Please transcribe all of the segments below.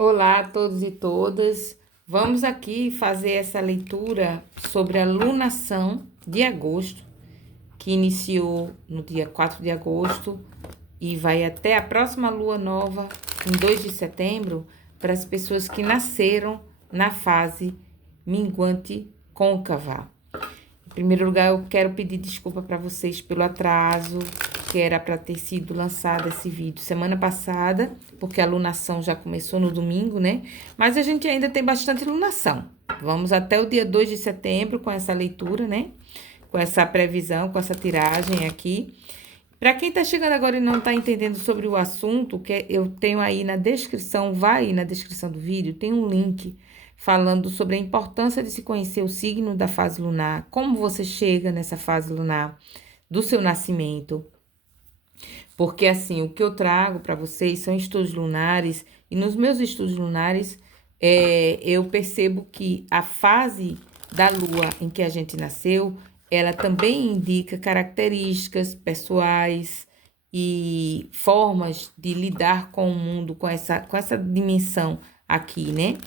Olá a todos e todas. Vamos aqui fazer essa leitura sobre a lunação de agosto, que iniciou no dia 4 de agosto e vai até a próxima lua nova, em 2 de setembro, para as pessoas que nasceram na fase minguante côncava. Em primeiro lugar, eu quero pedir desculpa para vocês pelo atraso, que era para ter sido lançado esse vídeo semana passada, porque a lunação já começou no domingo, né? Mas a gente ainda tem bastante lunação. Vamos até o dia 2 de setembro com essa leitura, né? Com essa previsão, com essa tiragem aqui. Para quem está chegando agora e não está entendendo sobre o assunto, que eu tenho aí na descrição, vai aí na descrição do vídeo, tem um link falando sobre a importância de se conhecer o signo da fase lunar, como você chega nessa fase lunar do seu nascimento. Porque assim, o que eu trago para vocês são estudos lunares, e nos meus estudos lunares eu percebo que a fase da lua em que a gente nasceu, ela também indica características pessoais e formas de lidar com o mundo, com essa dimensão aqui, né?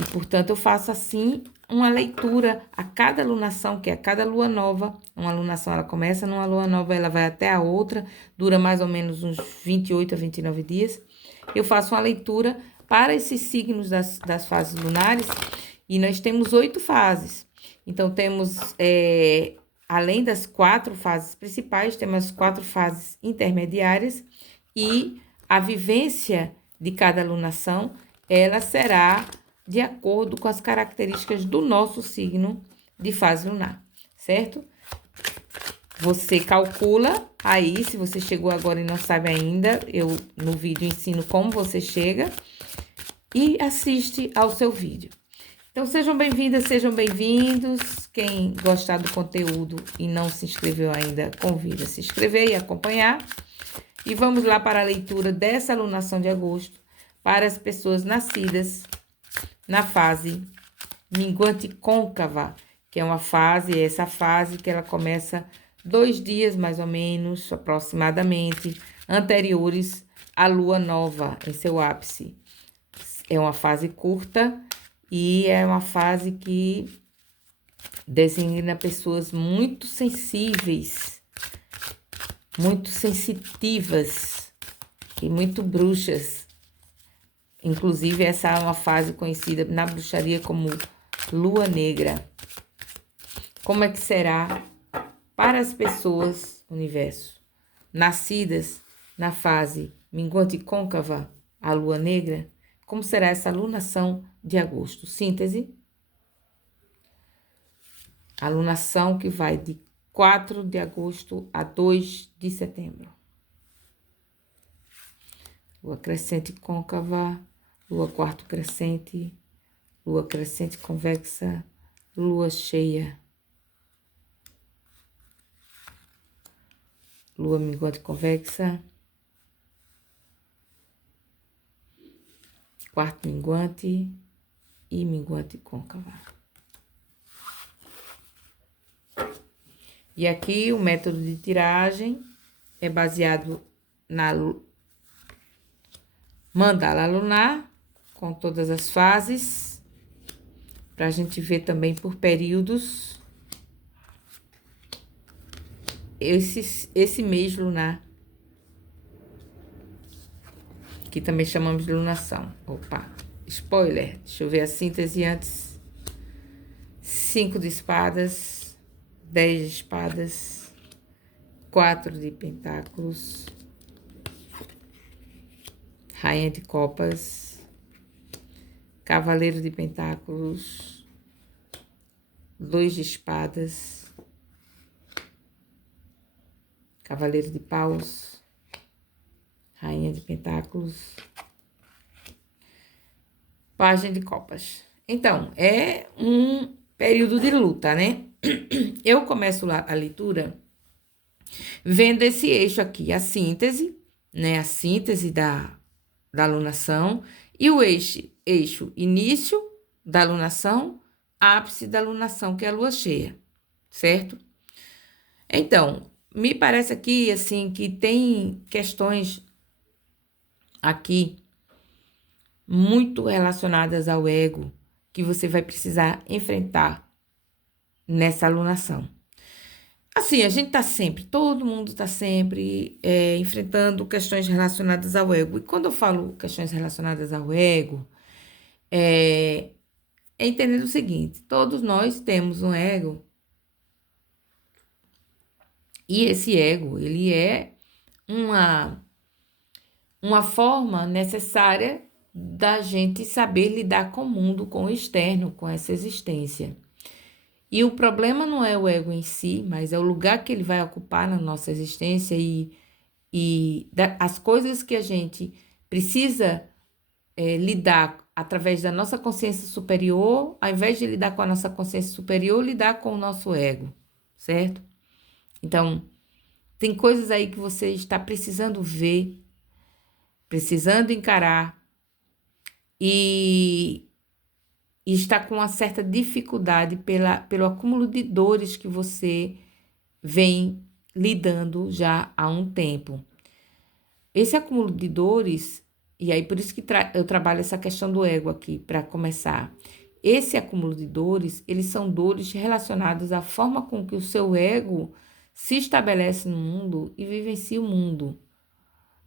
E, portanto, eu faço assim uma leitura a cada lunação, que é a cada lua nova. Uma lunação, ela começa numa lua nova, ela vai até a outra, dura mais ou menos uns 28 a 29 dias. Eu faço uma leitura para esses signos das fases lunares, e nós temos 8 fases. Então, temos, além das 4 fases principais, temos as 4 fases intermediárias, e a vivência de cada lunação, ela será de acordo com as características do nosso signo de fase lunar, certo? Você calcula aí, se você chegou agora e não sabe ainda, eu no vídeo ensino como você chega, e assiste ao seu vídeo. Então, sejam bem-vindas, sejam bem-vindos. Quem gostar do conteúdo e não se inscreveu ainda, convido a se inscrever e acompanhar. E vamos lá para a leitura dessa alunação de agosto para as pessoas nascidas na fase minguante côncava, que é uma fase, essa fase que ela começa 2 dias, mais ou menos, aproximadamente, anteriores à lua nova em seu ápice. É uma fase curta e é uma fase que designa pessoas muito sensíveis, muito sensitivas e muito bruxas. Inclusive, essa é uma fase conhecida na bruxaria como lua negra. Como é que será para as pessoas, universo, nascidas na fase minguante côncava, a lua negra? Como será essa lunação de agosto? Síntese. A lunação que vai de 4 de agosto a 2 de setembro. Lua crescente côncava, lua quarto crescente, lua crescente convexa, lua cheia. Lua minguante convexa, quarto minguante e minguante côncava. E aqui o método de tiragem é baseado na mandala lunar, com todas as fases, para a gente ver também por períodos esse mês lunar, que também chamamos de lunação. Opa, spoiler, deixa eu ver a síntese antes. 5 de espadas, 10 de espadas, 4 de pentáculos, rainha de copas, cavaleiro de pentáculos, 2 de espadas, cavaleiro de paus, rainha de pentáculos, pajem de copas. Então, é um período de luta, né? Eu começo a leitura vendo esse eixo aqui, a síntese, né? A síntese da alunação, e o eixo início da alunação, ápice da alunação, que é a lua cheia, certo? Então, me parece aqui, assim, que tem questões aqui muito relacionadas ao ego que você vai precisar enfrentar nessa alunação. Assim, a gente tá sempre, todo mundo tá sempre enfrentando questões relacionadas ao ego. E quando eu falo questões relacionadas ao ego, é entendendo o seguinte: todos nós temos um ego, e esse ego, ele é uma forma necessária da gente saber lidar com o mundo, com o externo, com essa existência. E o problema não é o ego em si, mas é o lugar que ele vai ocupar na nossa existência as coisas que a gente precisa lidar através da nossa consciência superior, ao invés de lidar com a nossa consciência superior, lidar com o nosso ego, certo? Então, tem coisas aí que você está precisando ver, precisando encarar e está com uma certa dificuldade pelo acúmulo de dores que você vem lidando já há um tempo. Esse acúmulo de dores, e aí por isso que eu trabalho essa questão do ego aqui, para começar. Esse acúmulo de dores, eles são dores relacionadas à forma com que o seu ego se estabelece no mundo e vivencia o mundo.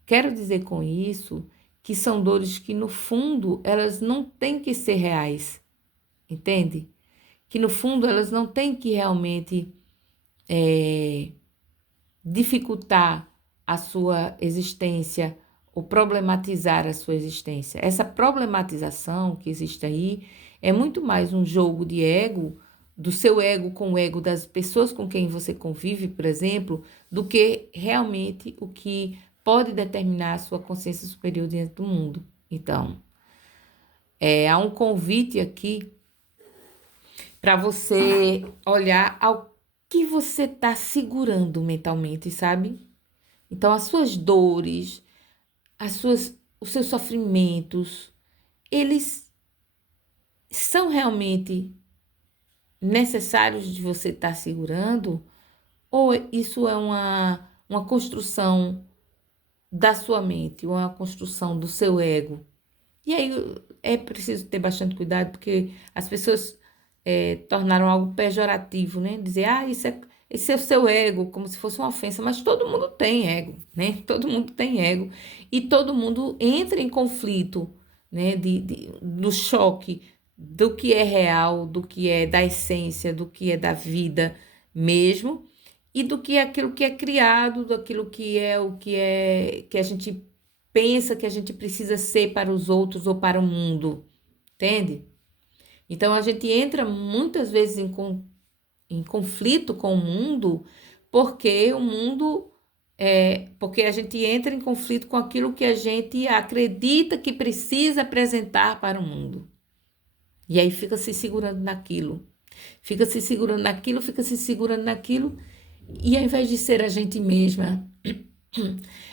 Quero dizer com isso que são dores que, no fundo, elas não têm que ser reais, entende? Que, no fundo, elas não têm que realmente dificultar a sua existência ou problematizar a sua existência. Essa problematização que existe aí é muito mais um jogo de ego, do seu ego com o ego das pessoas com quem você convive, por exemplo, do que realmente o que pode determinar a sua consciência superior dentro do mundo. Então, há um convite aqui para você olhar ao que você está segurando mentalmente, sabe? Então, as suas dores, os seus sofrimentos, eles são realmente necessários de você estar segurando? Ou isso é uma construção da sua mente, ou uma construção do seu ego? E aí é preciso ter bastante cuidado, porque as pessoas tornaram algo pejorativo, né? Dizer, esse é o seu ego, como se fosse uma ofensa, mas todo mundo tem ego, né? Todo mundo tem ego e todo mundo entra em conflito, né? Do choque do que é real, do que é da essência, do que é da vida mesmo e do que é aquilo que é criado, daquilo que é o que a gente pensa que a gente precisa ser para os outros ou para o mundo, entende? Então a gente entra muitas vezes em conflito com o mundo, porque porque a gente entra em conflito com aquilo que a gente acredita que precisa apresentar para o mundo. E aí fica se segurando naquilo. Fica se segurando naquilo, fica se segurando naquilo. E ao invés de ser a gente mesma,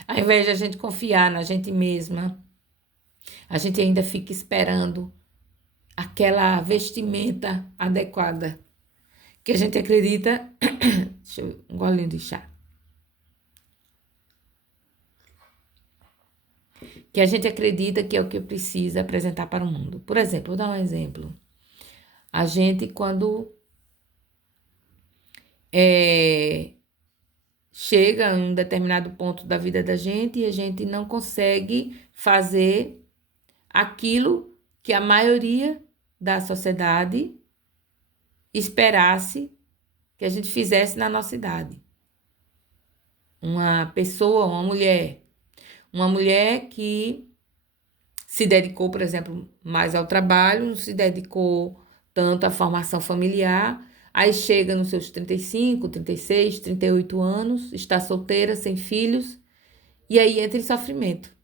ao invés de a gente confiar na gente mesma, a gente ainda fica esperando aquela vestimenta adequada que a gente acredita. Deixa eu um golinho de chá. Que a gente acredita que é o que precisa apresentar para o mundo. Por exemplo, vou dar um exemplo. A gente, quando chega a um determinado ponto da vida da gente e a gente não consegue fazer aquilo que a maioria da sociedade esperasse que a gente fizesse na nossa idade. Uma pessoa, uma mulher que se dedicou, por exemplo, mais ao trabalho, não se dedicou tanto à formação familiar, aí chega nos seus 35, 36, 38 anos, está solteira, sem filhos, e aí entra em sofrimento.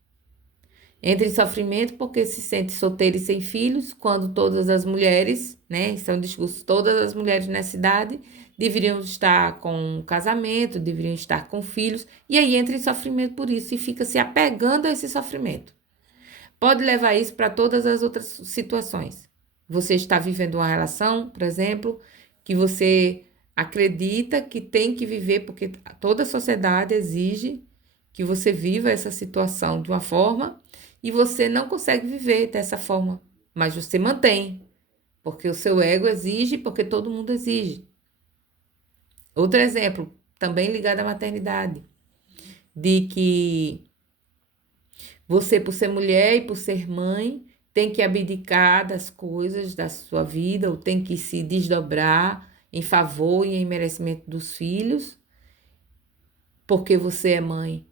Entra em sofrimento porque se sente solteira e sem filhos, quando todas as mulheres, né, são discursos, todas as mulheres nessa idade deveriam estar com um casamento, deveriam estar com filhos, e aí entra em sofrimento por isso e fica se apegando a esse sofrimento. Pode levar isso para todas as outras situações. Você está vivendo uma relação, por exemplo, que você acredita que tem que viver, porque toda a sociedade exige que você viva essa situação de uma forma e você não consegue viver dessa forma, mas você mantém, porque o seu ego exige, porque todo mundo exige. Outro exemplo, também ligado à maternidade, de que você, por ser mulher e por ser mãe, tem que abdicar das coisas da sua vida, ou tem que se desdobrar em favor e em merecimento dos filhos, porque você é mãe.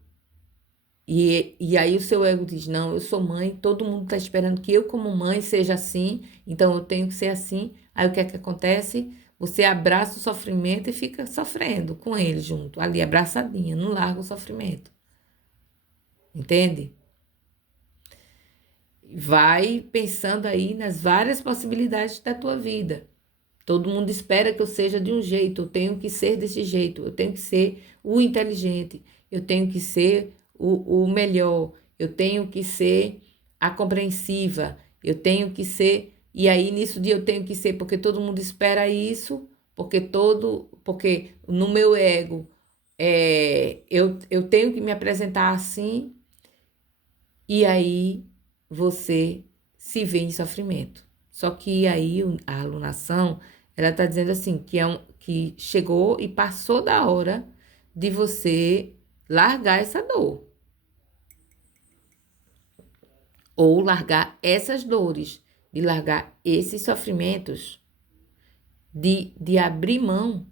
E aí o seu ego diz, não, eu sou mãe, todo mundo está esperando que eu como mãe seja assim, então eu tenho que ser assim. Aí o que é que acontece? Você abraça o sofrimento e fica sofrendo com ele junto, ali abraçadinha, não larga o sofrimento. Entende? Vai pensando aí nas várias possibilidades da tua vida. Todo mundo espera que eu seja de um jeito, eu tenho que ser desse jeito, eu tenho que ser o inteligente, eu tenho que ser o melhor, eu tenho que ser a compreensiva, eu tenho que ser. E aí, nisso de eu tenho que ser, porque todo mundo espera isso, porque no meu ego eu tenho que me apresentar assim, e aí você se vê em sofrimento. Só que aí a alunação, ela está dizendo assim, que chegou e passou da hora de você largar essa dor. Ou largar essas dores, de largar esses sofrimentos, de abrir mão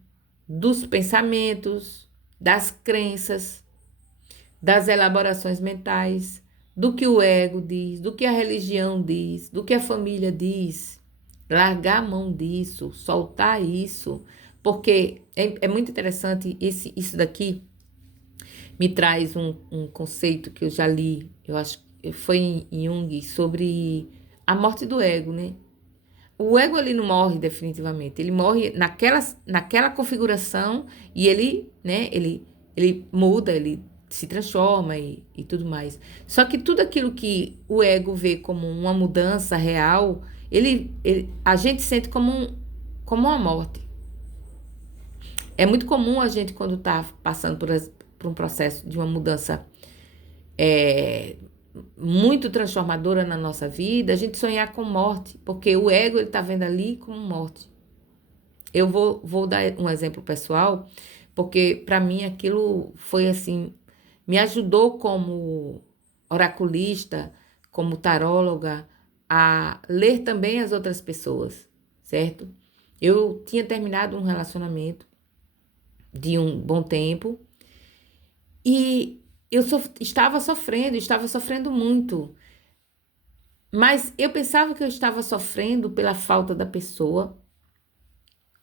dos pensamentos, das crenças, das elaborações mentais, do que o ego diz, do que a religião diz, do que a família diz. Largar a mão disso, soltar isso, porque é muito interessante, isso daqui me traz um conceito que eu já li, eu acho que foi em Jung, sobre a morte do ego, né? O ego, ele não morre definitivamente, ele morre naquela configuração e ele, né, ele muda, ele se transforma e tudo mais. Só que tudo aquilo que o ego vê como uma mudança real, a gente sente como uma morte. É muito comum a gente, quando está passando por um processo de uma mudança é, muito transformadora na nossa vida, a gente sonhar com morte, porque o ego ele está vendo ali como morte. Eu vou dar um exemplo pessoal, porque para mim aquilo foi assim, me ajudou como oraculista, como taróloga, a ler também as outras pessoas, certo? Eu tinha terminado um relacionamento de um bom tempo e estava sofrendo muito. Mas eu pensava que eu estava sofrendo pela falta da pessoa,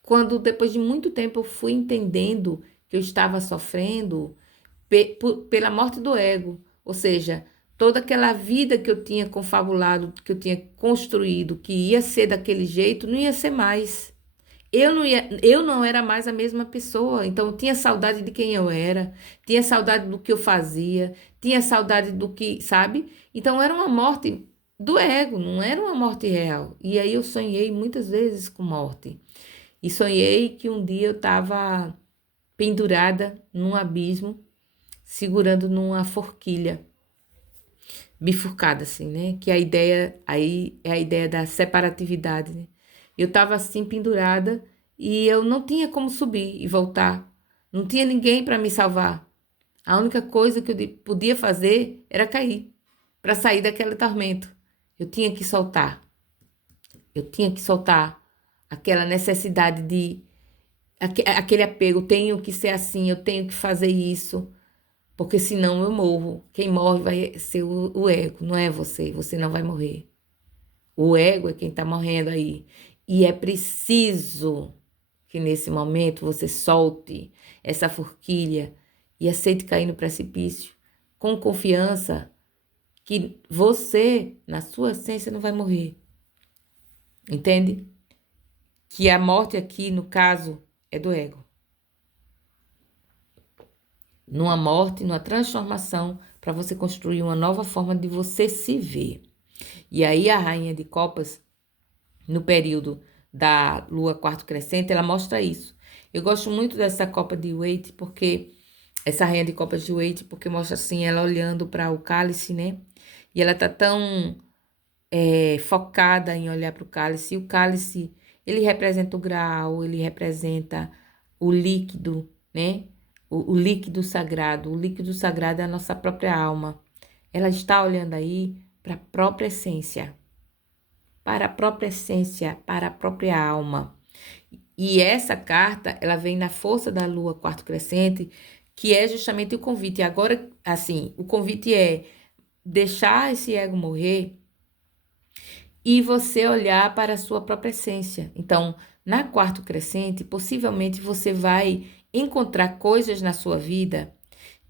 quando depois de muito tempo eu fui entendendo que eu estava sofrendo pela morte do ego, ou seja, toda aquela vida que eu tinha confabulado, que eu tinha construído, que ia ser daquele jeito, não ia ser mais. Eu não era mais a mesma pessoa, então eu tinha saudade de quem eu era, tinha saudade do que eu fazia, tinha saudade do que, sabe? Então era uma morte do ego, não era uma morte real. E aí eu sonhei muitas vezes com morte. E sonhei que um dia eu estava pendurada num abismo, segurando numa forquilha, bifurcada assim, né? Que a ideia aí é a ideia da separatividade, né? Eu estava assim pendurada e eu não tinha como subir e voltar. Não tinha ninguém para me salvar. A única coisa que eu podia fazer era cair para sair daquele tormento. Eu tinha que soltar. Eu tinha que soltar aquela necessidade de aquele apego, tenho que ser assim, eu tenho que fazer isso, porque senão eu morro. Quem morre vai ser o ego, não é você, você não vai morrer. O ego é quem está morrendo aí. E é preciso que nesse momento você solte essa forquilha e aceite cair no precipício com confiança que você, na sua essência, não vai morrer. Entende? Que a morte aqui, no caso, é do ego. Numa morte, numa transformação, para você construir uma nova forma de você se ver. E aí a Rainha de Copas, no período da Lua quarto crescente, ela mostra isso. Eu gosto muito dessa Copa de Waite, porque essa Rainha de Copas de Waite, porque mostra assim ela olhando para o cálice, né? E ela tá tão focada em olhar para o cálice. E o cálice, ele representa o grau, ele representa o líquido, né? O líquido sagrado. O líquido sagrado é a nossa própria alma. Ela está olhando aí para a própria essência, para a própria essência, para a própria alma. E essa carta, ela vem na força da lua quarto crescente, que é justamente o convite. Agora, assim, o convite é deixar esse ego morrer e você olhar para a sua própria essência. Então, na quarto crescente, possivelmente você vai encontrar coisas na sua vida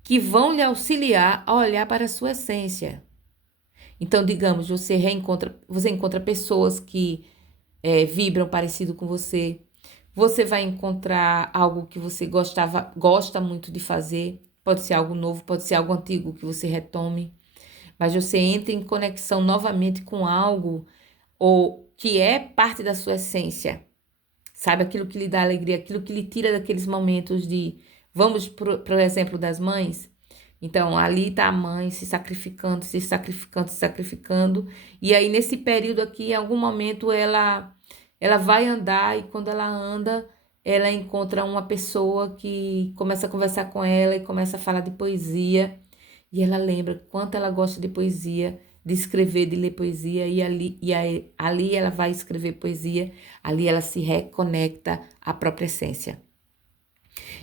que vão lhe auxiliar a olhar para a sua essência. Então, digamos, você encontra pessoas que vibram parecido com você. Você vai encontrar algo que você gosta muito de fazer. Pode ser algo novo, pode ser algo antigo que você retome. Mas você entra em conexão novamente com algo ou que é parte da sua essência. Sabe, aquilo que lhe dá alegria, aquilo que lhe tira daqueles momentos de... Vamos pro exemplo das mães? Então, ali está a mãe se sacrificando, se sacrificando, se sacrificando. E aí, nesse período aqui, em algum momento, ela vai andar e quando ela anda, ela encontra uma pessoa que começa a conversar com ela e começa a falar de poesia. E ela lembra quanto ela gosta de poesia, de escrever, de ler poesia. Ali ela vai escrever poesia, ali ela se reconecta à própria essência.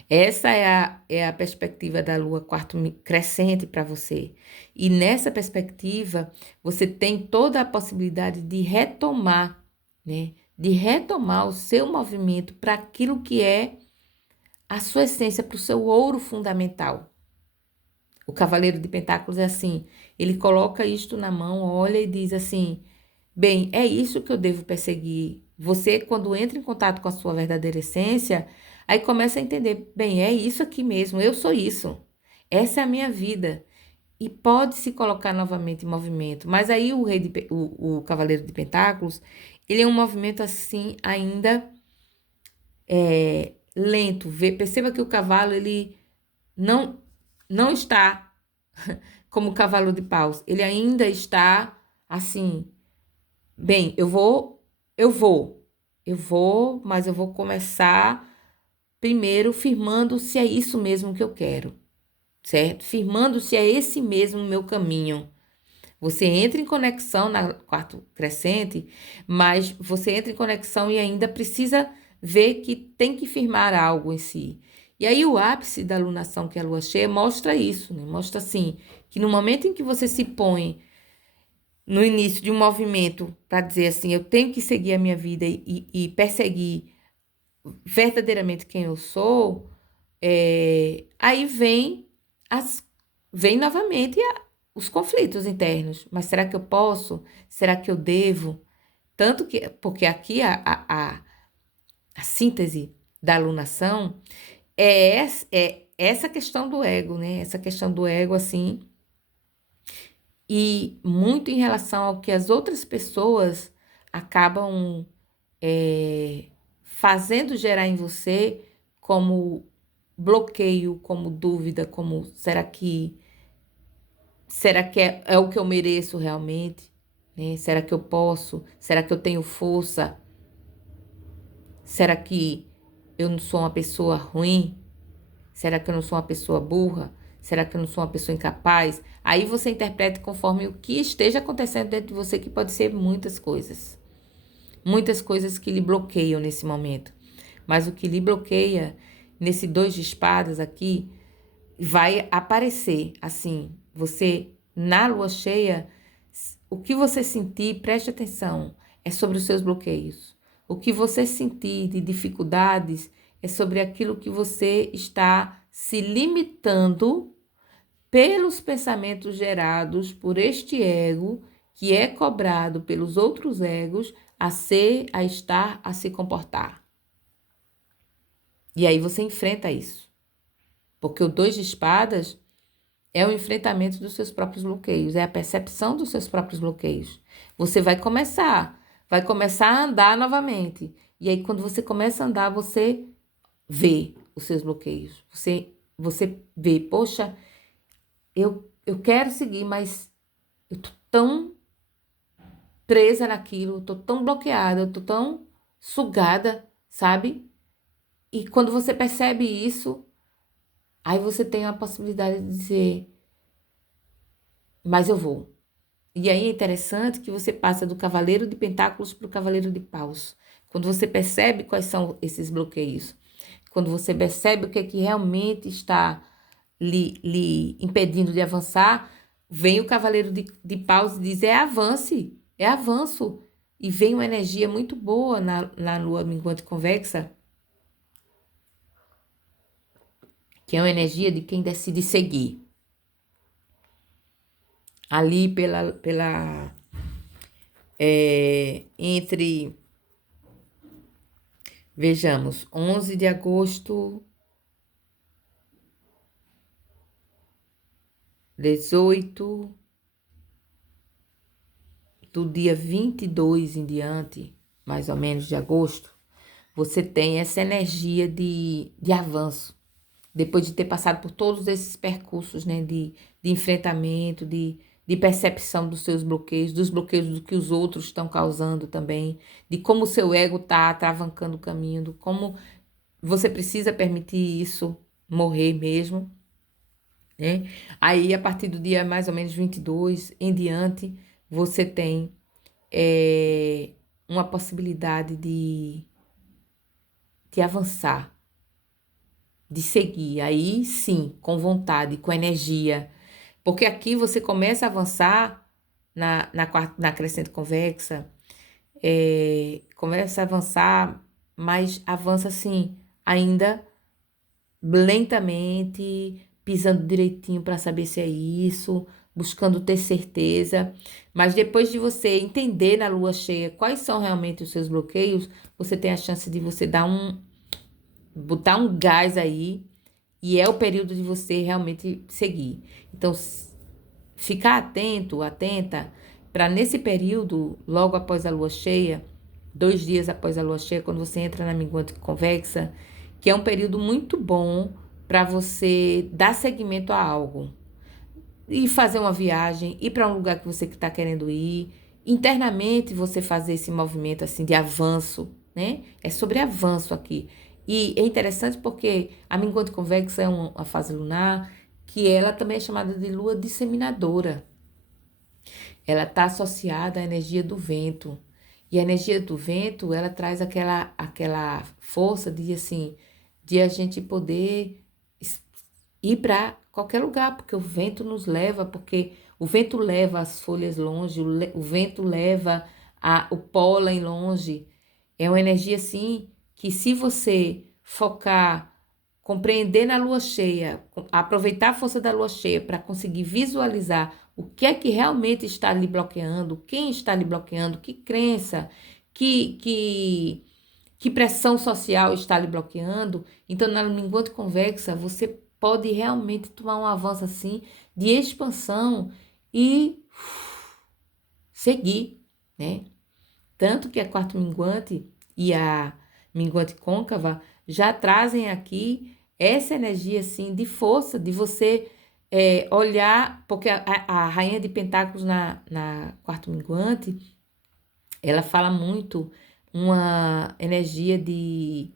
Essa é a perspectiva da lua quarto crescente para você. E nessa perspectiva, você tem toda a possibilidade de retomar, né? De retomar o seu movimento para aquilo que é a sua essência, para o seu ouro fundamental. O Cavaleiro de Pentáculos é assim, ele coloca isto na mão, olha e diz assim, bem, é isso que eu devo perseguir. Você, quando entra em contato com a sua verdadeira essência, aí começa a entender, bem, é isso aqui mesmo, eu sou isso. Essa é a minha vida. E pode se colocar novamente em movimento. Mas aí o Cavaleiro de Pentáculos, ele é um movimento assim, ainda lento. Perceba que o cavalo, ele não, não está como o cavalo de paus. Ele ainda está assim, bem, mas eu vou começar primeiro firmando se é isso mesmo que eu quero, certo? Firmando se é esse mesmo o meu caminho. Você entra em conexão na quarto crescente, mas você entra em conexão e ainda precisa ver que tem que firmar algo em si. E aí o ápice da alunação, que é a lua cheia, mostra isso, né? Mostra assim, que no momento em que você se põe no início de um movimento para dizer assim, eu tenho que seguir a minha vida e perseguir verdadeiramente quem eu sou, aí vem novamente os conflitos internos. Mas será que eu posso? Será que eu devo? Tanto que, porque aqui a síntese da alunação é essa questão do ego, né? Essa questão do ego, assim, e muito em relação ao que as outras pessoas acabam fazendo gerar em você como bloqueio, como dúvida, como será que é o que eu mereço realmente? Né? Será que eu posso? Será que eu tenho força? Será que eu não sou uma pessoa ruim? Será que eu não sou uma pessoa burra? Será que eu não sou uma pessoa incapaz? Aí você interpreta conforme o que esteja acontecendo dentro de você, que pode ser muitas coisas. Muitas coisas que lhe bloqueiam nesse momento. Mas o que lhe bloqueia nesse 2 de espadas aqui vai aparecer assim. Você, na lua cheia, o que você sentir, preste atenção, é sobre os seus bloqueios. O que você sentir de dificuldades é sobre aquilo que você está se limitando pelos pensamentos gerados por este ego, que é cobrado pelos outros egos a ser, a estar, a se comportar. E aí você enfrenta isso. Porque o 2 de espadas é o enfrentamento dos seus próprios bloqueios, é a percepção dos seus próprios bloqueios. Você vai começar a andar novamente. E aí, quando você começa a andar, você vê os seus bloqueios. Você vê, poxa, eu quero seguir, mas tão presa naquilo, eu tô tão bloqueada, eu tô tão sugada, sabe? E quando você percebe isso, aí você tem a possibilidade de dizer, mas eu vou. E aí é interessante que você passa do cavaleiro de pentáculos para o cavaleiro de paus. Quando você percebe quais são esses bloqueios, quando você percebe o que é que realmente está lhe impedindo de avançar, vem o cavaleiro de paus e diz, avance, é avanço. E vem uma energia muito boa na lua minguante convexa, que é uma energia de quem decide seguir. Ali entre, vejamos, 11 de agosto, 18, do dia 22 em diante, mais ou menos de agosto, você tem essa energia de avanço. Depois de ter passado por todos esses percursos, né, de enfrentamento, de percepção dos seus bloqueios, dos bloqueios do que os outros estão causando também, de como o seu ego está atravancando o caminho, de como você precisa permitir isso morrer mesmo, né? Aí, a partir do dia mais ou menos 22 em diante, você tem uma possibilidade de avançar, de seguir, aí sim, com vontade, com energia. Porque aqui você começa a avançar na crescente convexa, começa a avançar, mas avança assim, ainda lentamente, pisando direitinho para saber se é isso, buscando ter certeza. Mas depois de você entender na lua cheia quais são realmente os seus bloqueios, você tem a chance de você botar um gás aí, e é o período de você realmente seguir. Então, ficar atento, atenta, para nesse período, logo após a lua cheia, 2 dias após a lua cheia, quando você entra na minguante convexa, que é um período muito bom para você dar seguimento a algo. E fazer uma viagem, ir para um lugar que você está querendo ir, internamente você fazer esse movimento assim de avanço, né? É sobre avanço aqui. E é interessante porque a minguante convexa é uma fase lunar que ela também é chamada de lua disseminadora. Ela está associada à energia do vento. E a energia do vento, ela traz aquela força de assim, de a gente poder ir para qualquer lugar, porque o vento nos leva, porque o vento leva as folhas longe, o vento leva o pólen longe. É uma energia assim que se você focar, compreender na lua cheia, aproveitar a força da lua cheia para conseguir visualizar o que é que realmente está lhe bloqueando, quem está lhe bloqueando, que crença, que pressão social está lhe bloqueando. Então, na minguante convexa, você pode realmente tomar um avanço assim de expansão e seguir, né? Tanto que a quarta minguante e a minguante côncava já trazem aqui essa energia assim de força, de você olhar, porque a rainha de pentáculos na quarta minguante, ela fala muito uma energia de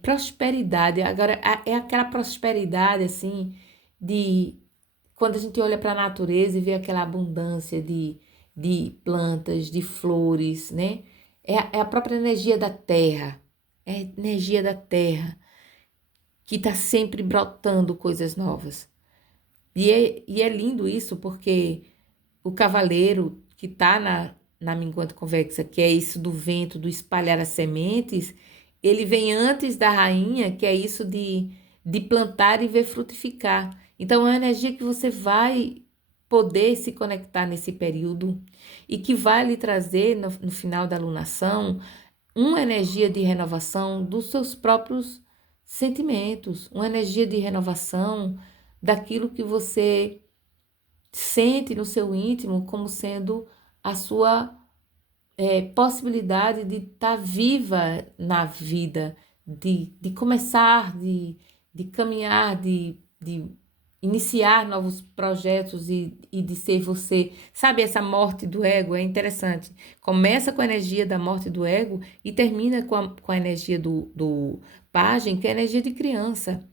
prosperidade. Agora, é aquela prosperidade assim de quando a gente olha para a natureza e vê aquela abundância de plantas, de flores, né? É a própria energia da terra, é a energia da terra que está sempre brotando coisas novas. E é lindo isso, porque o cavaleiro que está na minguante convexa, que é isso do vento, do espalhar as sementes, ele vem antes da rainha, que é isso de plantar e ver frutificar. Então, é uma energia que você vai poder se conectar nesse período e que vai lhe trazer, no final da alunação, uma energia de renovação dos seus próprios sentimentos, uma energia de renovação daquilo que você sente no seu íntimo como sendo a sua possibilidade de estar viva na vida, de começar, de caminhar, de iniciar novos projetos e de ser você. Sabe, essa morte do ego é interessante. Começa com a energia da morte do ego e termina com a energia do pajem, que é a energia de criança.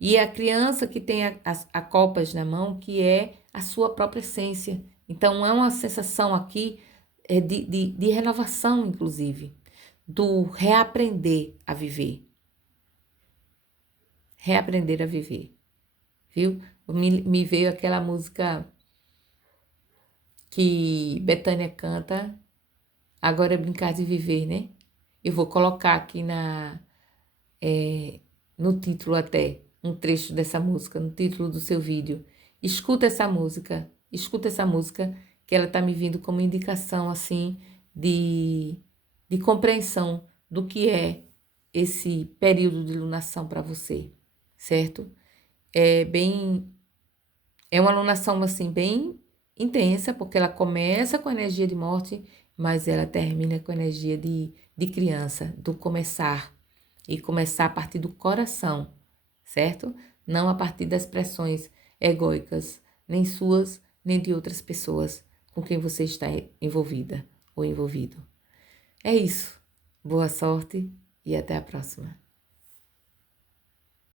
E a criança que tem a copas na mão, que é a sua própria essência. Então, é uma sensação aqui de renovação, inclusive, do reaprender a viver. Reaprender a viver, viu? Me veio aquela música que Bethânia canta, Agora é Brincar de Viver, né? Eu vou colocar aqui no título até, um trecho dessa música, no título do seu vídeo. Escuta essa música, que ela tá me vindo como indicação, assim, de compreensão do que é esse período de lunação para você, certo? É uma alunação, assim, bem intensa, porque ela começa com a energia de morte, mas ela termina com a energia de criança, do começar. E começar a partir do coração, certo? Não a partir das pressões egóicas, nem suas, nem de outras pessoas com quem você está envolvida ou envolvido. É isso. Boa sorte e até a próxima.